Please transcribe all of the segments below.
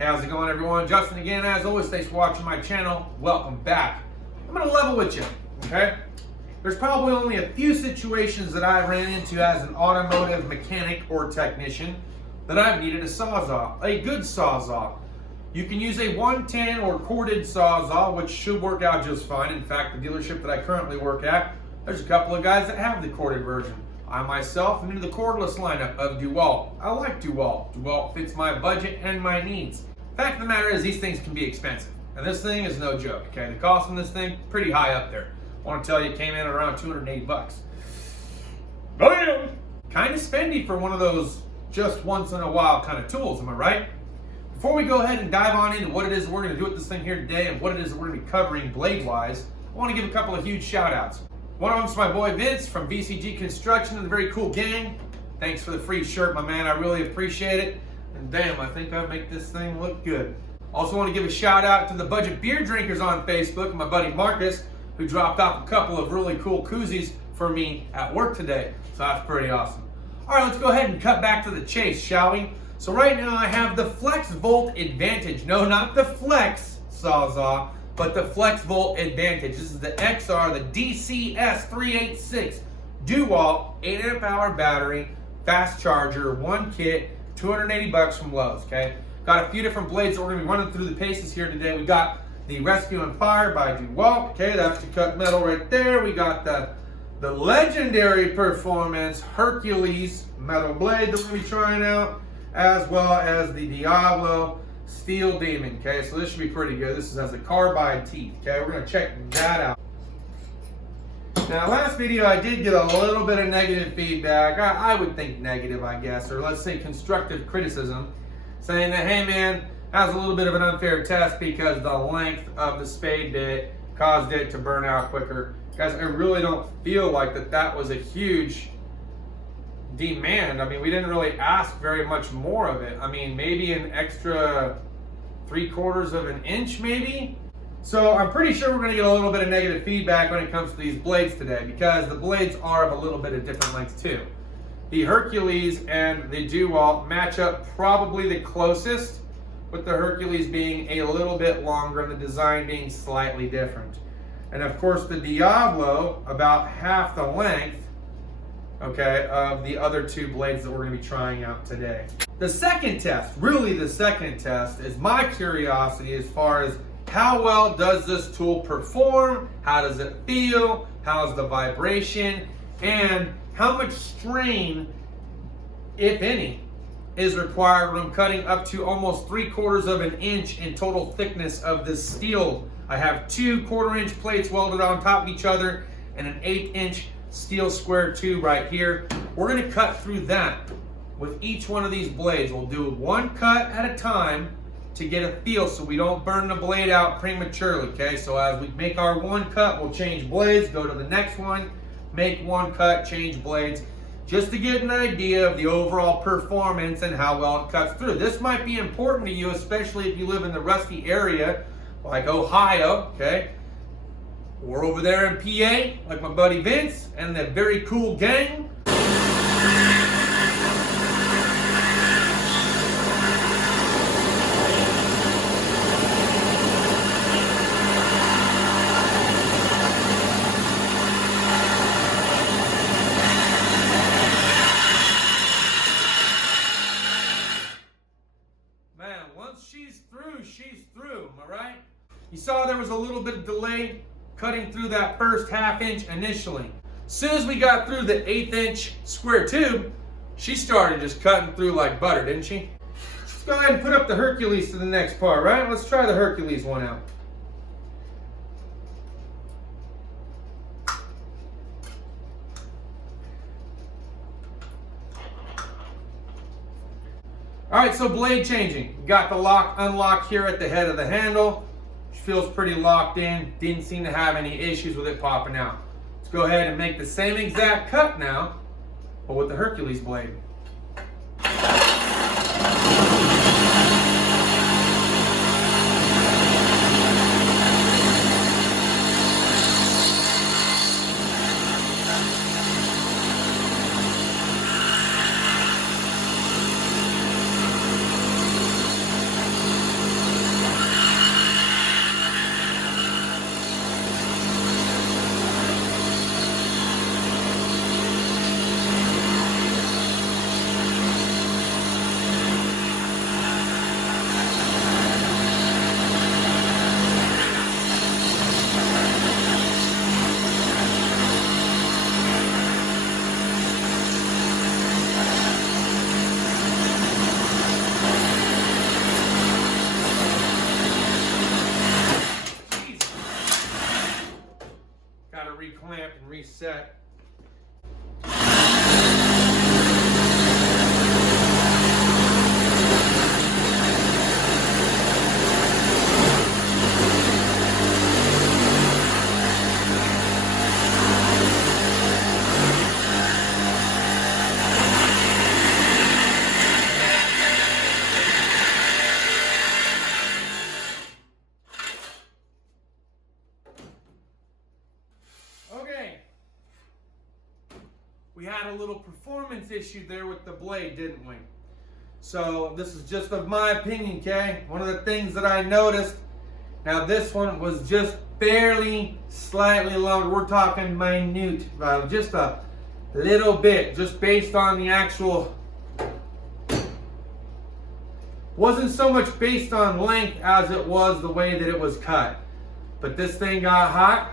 Hey, how's it going, everyone? Justin again. As always, thanks for watching my channel. Welcome back. I'm going to level with you, okay? There's probably only a few situations that I ran into as an automotive mechanic or technician that I've needed a sawzall, a good sawzall. You can use a 110 or corded sawzall, which should work out just fine. In fact, the dealership that I currently work at, there's a couple of guys that have the corded version. I myself am into the cordless lineup of DeWalt. I like DeWalt. DeWalt fits my budget and my needs. Fact of the matter is, these things can be expensive. And this thing is no joke, okay? The cost on this thing, pretty high up there. I want to tell you, it came in at around 280 bucks. Bam! Kind of spendy for one of those just once in a while kind of tools, am I right? Before we go ahead and dive on into what it is we're going to do with this thing here today and what it is that we're going to be covering blade-wise, I want to give a couple of huge shout-outs. One of them's my boy Vince from VCG Construction and the very cool gang. Thanks for the free shirt, my man. I really appreciate it. And damn, I think I make this thing look good. Also want to give a shout-out to the Budget Beer Drinkers on Facebook and my buddy Marcus, who dropped off a couple of really cool koozies for me at work today. So that's pretty awesome. All right, let's go ahead and cut back to the chase, shall we? So right now I have the Flex Volt Advantage. No, not the Flex Sawzall, but the Flex Volt Advantage. This is the XR, the DCS386 DeWalt 8 amp hour battery, fast charger, one kit, 280 bucks from Lowe's, okay? Got a few different blades that we're gonna be running through the paces here today. We got the Rescue and Fire by DeWalt, okay? That's the cut metal right there. We got the legendary performance Hercules metal blade that we're gonna be trying out, as well as the Diablo Steel Demon, okay? So this should be pretty good. This has the carbide teeth, okay? We're gonna check that out. Now, last video I did get a little bit of negative feedback. I would think negative, I guess, or let's say constructive criticism, saying that, hey man, that was a little bit of an unfair test because the length of the spade bit caused it to burn out quicker. Guys, I really don't feel like that was a huge demand. I mean, we didn't really ask very much more of it. I mean, maybe an extra 3/4 of an inch, maybe. So I'm pretty sure we're going to get a little bit of negative feedback when it comes to these blades today, because the blades are of a little bit of different lengths too. The Hercules and the DeWalt match up probably the closest, with the Hercules being a little bit longer and the design being slightly different. And of course the Diablo about half the length, okay, of the other two blades that we're going to be trying out today. The second test, really the second test, is my curiosity as far as how well does this tool perform, how does it feel, how's the vibration, and how much strain, if any, is required when I'm cutting up to almost 3/4 of an inch in total thickness of this steel. I have two 1/4 inch plates welded on top of each other and an 1/8 inch steel square tube right here. We're going to cut through that with each one of these blades. We'll do one cut at a time to get a feel so we don't burn the blade out prematurely, okay? So as we make our one cut, we'll change blades, go to the next one, make one cut, change blades, just to get an idea of the overall performance and how well it cuts through. This might be important to you, especially if you live in the rusty area like Ohio, okay? Or over there in PA, like my buddy Vince and the very cool gang. Man, once she's through, am I right? You saw there was a little bit of delay cutting through that first 1/2 inch initially. As soon as we got through the 1/8 inch square tube, she started just cutting through like butter, didn't she? Let's go ahead and put up the Hercules to the next part, right? Let's try the Hercules one out. All right, so blade changing. We got the lock, unlock here at the head of the handle. Feels pretty locked in. Didn't seem to have any issues with it popping out. Let's go ahead and make the same exact cut now, but with the Hercules blade. disconnect and reset. We had a little performance issue there with the blade, didn't we? So this is just of my opinion, okay? One of the things that I noticed, now this one was just barely slightly longer. We're talking minute, just a little bit, just based on the actual, wasn't so much based on length as it was the way that it was cut. But this thing got hot,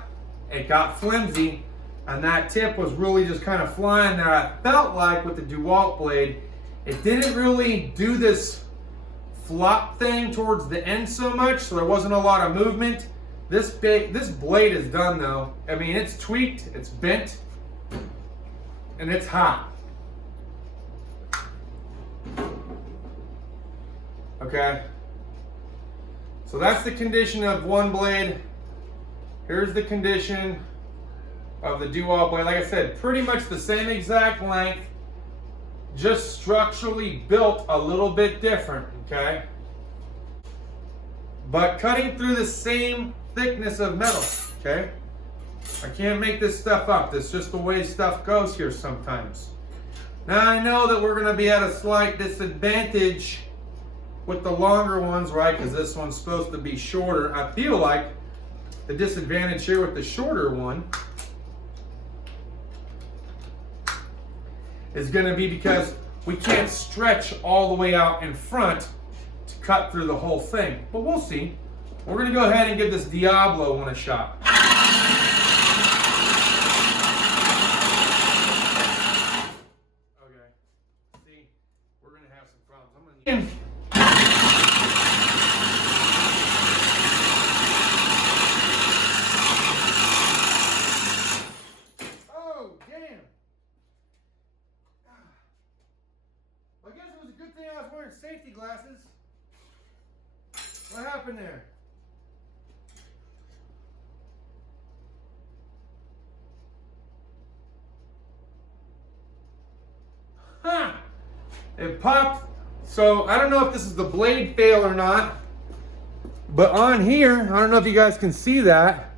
it got flimsy, and that tip was really just kind of flying there. I felt like with the DeWalt blade, it didn't really do this flop thing towards the end so much, so there wasn't a lot of movement. This blade is done though. I mean, it's tweaked, it's bent, and it's hot. Okay. So that's the condition of one blade. Here's the condition of the DeWalt blade. Like I said, pretty much the same exact length, just structurally built a little bit different, okay? But cutting through the same thickness of metal, okay? I can't make this stuff up. That's just the way stuff goes here sometimes. Now I know that we're gonna be at a slight disadvantage with the longer ones, right? Because this one's supposed to be shorter. I feel like the disadvantage here with the shorter one is going to be because we can't stretch all the way out in front to cut through the whole thing. But we'll see. We're going to go ahead and give this Diablo one a shot. Okay. See, we're going to have some problems. I'm going to... I guess it was a good thing I was wearing safety glasses. What happened there? Huh! It popped. So I don't know if this is the blade fail or not, but on here, I don't know if you guys can see that.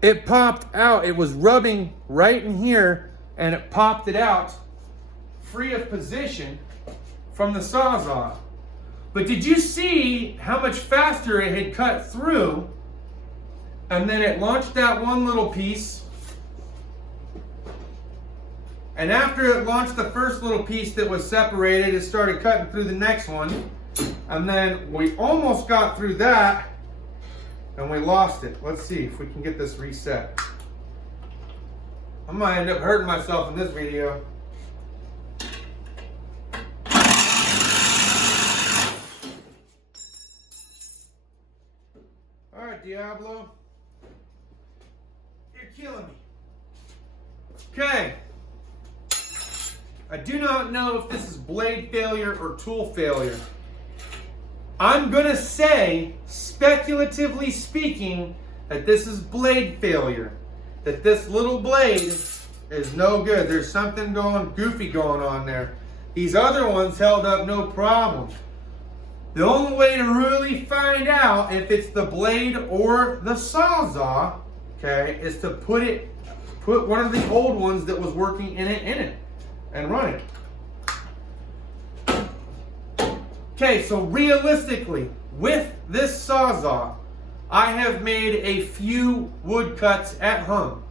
It popped out. It was rubbing right in here and it popped it out, free of position from the Sawzall. But did you see how much faster it had cut through? And then it launched that one little piece. And after it launched the first little piece that was separated, it started cutting through the next one. And then we almost got through that and we lost it. Let's see if we can get this reset. I might end up hurting myself in this video. All right, Diablo, you're killing me. Okay, I do not know if this is blade failure or tool failure. I'm gonna say, speculatively speaking, that this is blade failure. That this little blade is no good. There's something goofy going on there. These other ones held up no problem. The only way to really find out if it's the blade or the Sawzall, okay, is to put one of the old ones that was working in it and run it. Okay, so realistically, with this Sawzall, I have made a few wood cuts at home.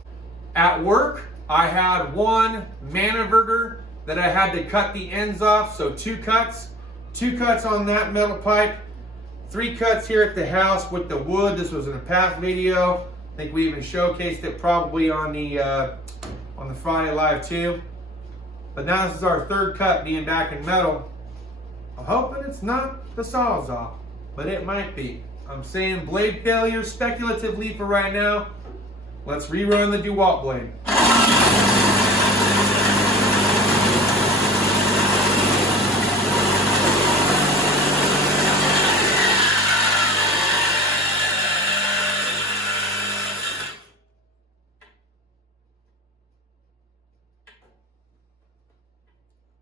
At work, I had one maniverter that I had to cut the ends off, so 2 cuts. 2 cuts on that metal pipe, 3 cuts here at the house with the wood. This was in a past video. I think we even showcased it probably on the Friday Live too. But now this is our 3rd cut being back in metal. I'm hoping it's not the 'Saws-Off, but it might be. I'm saying blade failure speculatively for right now. Let's rerun the DeWalt blade.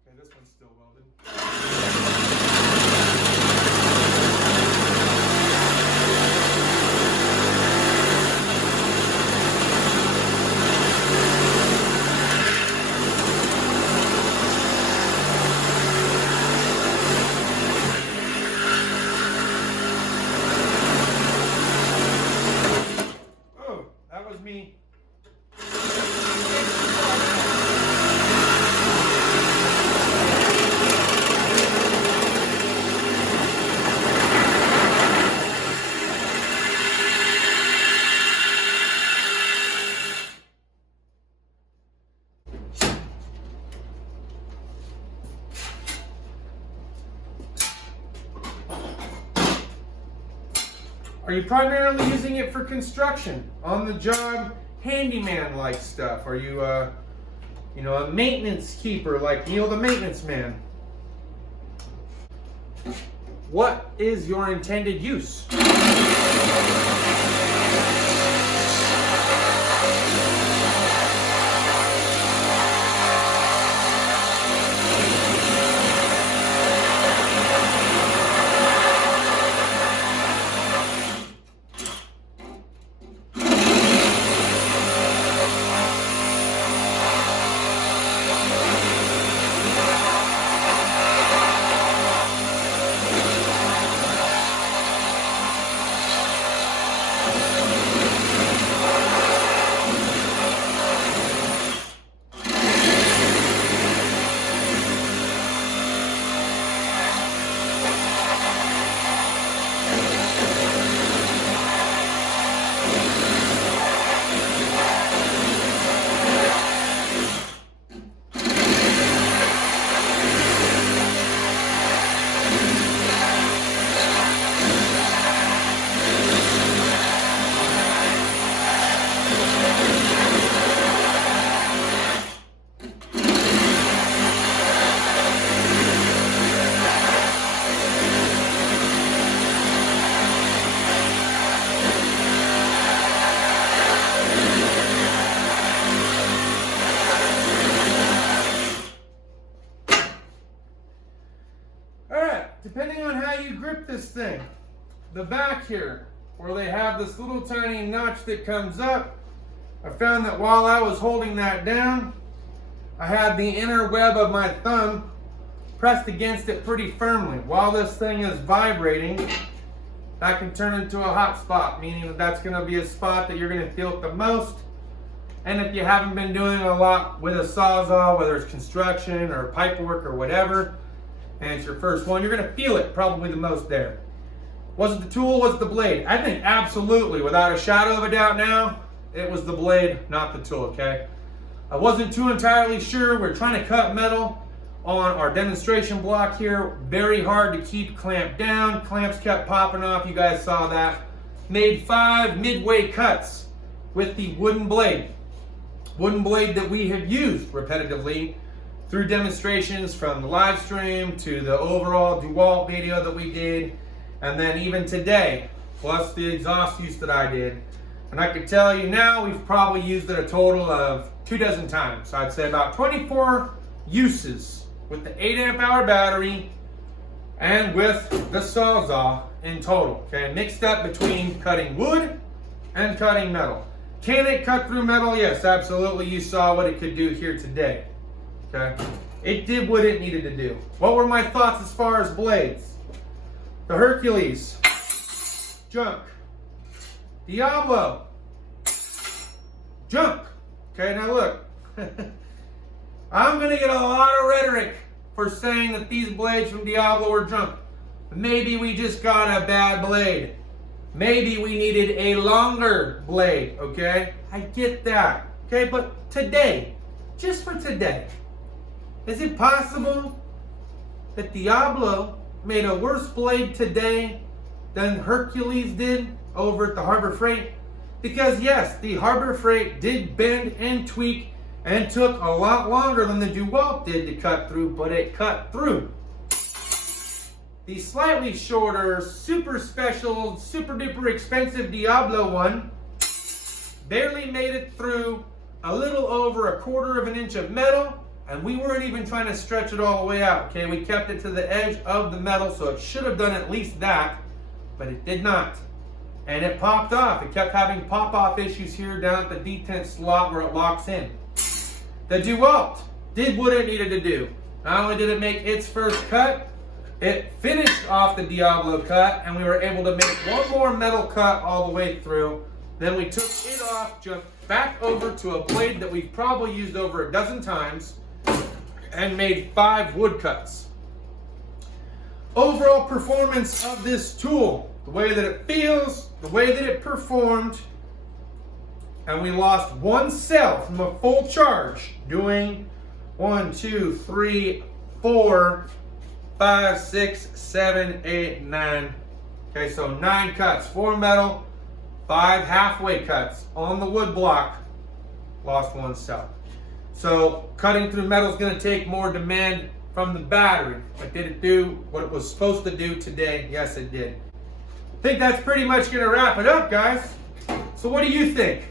Okay, this one's still welded. Oh, that was me. Are you primarily using it for construction, on the job, handyman-like stuff? Are you, a maintenance keeper like Neil the Maintenance Man? What is your intended use? Depending on how you grip this thing, the back here, where they have this little tiny notch that comes up, I found that while I was holding that down, I had the inner web of my thumb pressed against it pretty firmly. While this thing is vibrating, that can turn into a hot spot, meaning that that's going to be a spot that you're going to feel it the most. And if you haven't been doing a lot with a Sawzall, whether it's construction or pipe work or whatever, and it's your first one, you're going to feel it probably the most there. Was it the tool? Was it the blade? I think absolutely, without a shadow of a doubt now, it was the blade, not the tool, okay? I wasn't too entirely sure. We're trying to cut metal on our demonstration block here. Very hard to keep clamped down. Clamps kept popping off. You guys saw that. Made 5 midway cuts with the wooden blade. Wooden blade that we have used repetitively through demonstrations, from the live stream to the overall DeWalt video that we did, and then even today, plus the exhaust use that I did. And I can tell you now, we've probably used it a total of 24 times. So I'd say about 24 uses with the 8 amp hour battery and with the Sawzall in total. Okay, mixed up between cutting wood and cutting metal. Can it cut through metal? Yes, absolutely. You saw what it could do here today. Okay, it did what it needed to do. What were my thoughts as far as blades? The Hercules, junk. Diablo, junk. Okay, now look, I'm gonna get a lot of rhetoric for saying that these blades from Diablo were junk. Maybe we just got a bad blade. Maybe we needed a longer blade, okay? I get that, okay? But today, just for today, is it possible that Diablo made a worse blade today than Hercules did over at the Harbor Freight? Because yes, the Harbor Freight did bend and tweak and took a lot longer than the DeWalt did to cut through, but it cut through. The slightly shorter, super special, super duper expensive Diablo one barely made it through a little over 1/4 of an inch of metal, and we weren't even trying to stretch it all the way out, okay? We kept it to the edge of the metal, so it should have done at least that, but it did not. And it popped off. It kept having pop-off issues here down at the detent slot where it locks in. The DeWalt did what it needed to do. Not only did it make its first cut, it finished off the Diablo cut, and we were able to make one more metal cut all the way through. Then we took it off, jumped back over to a blade that we've probably used over a dozen times, and made 5 wood cuts. Overall performance of this tool, the way that it feels, the way that it performed, and we lost 1 cell from a full charge doing 1, 2, 3, 4, 5, 6, 7, 8, 9. Okay, so 9 cuts, 4 metal, 5 halfway cuts on the wood block, lost 1 cell. So cutting through metal is going to take more demand from the battery. But did it do what it was supposed to do today? Yes, it did. I think that's pretty much going to wrap it up, guys. So what do you think?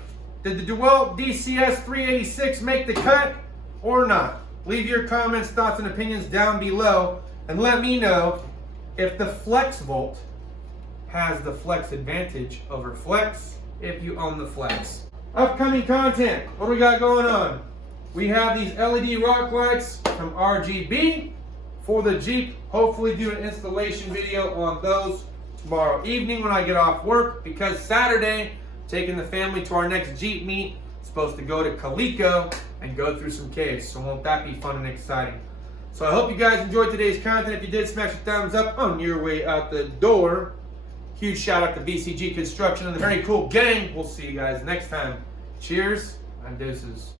Did the DeWalt DCS386 make the cut or not? Leave your comments, thoughts, and opinions down below, and let me know if the Flex Volt has the flex advantage over flex if you own the flex. Upcoming content, what do we got going on? We have these LED rock lights from RGB for the Jeep. Hopefully do an installation video on those tomorrow evening when I get off work, because Saturday, taking the family to our next Jeep meet, supposed to go to Calico and go through some caves. So won't that be fun and exciting? So I hope you guys enjoyed today's content. If you did, smash a thumbs up on your way out the door. Huge shout out to VCG Construction and the very cool gang. We'll see you guys next time. Cheers and deuces.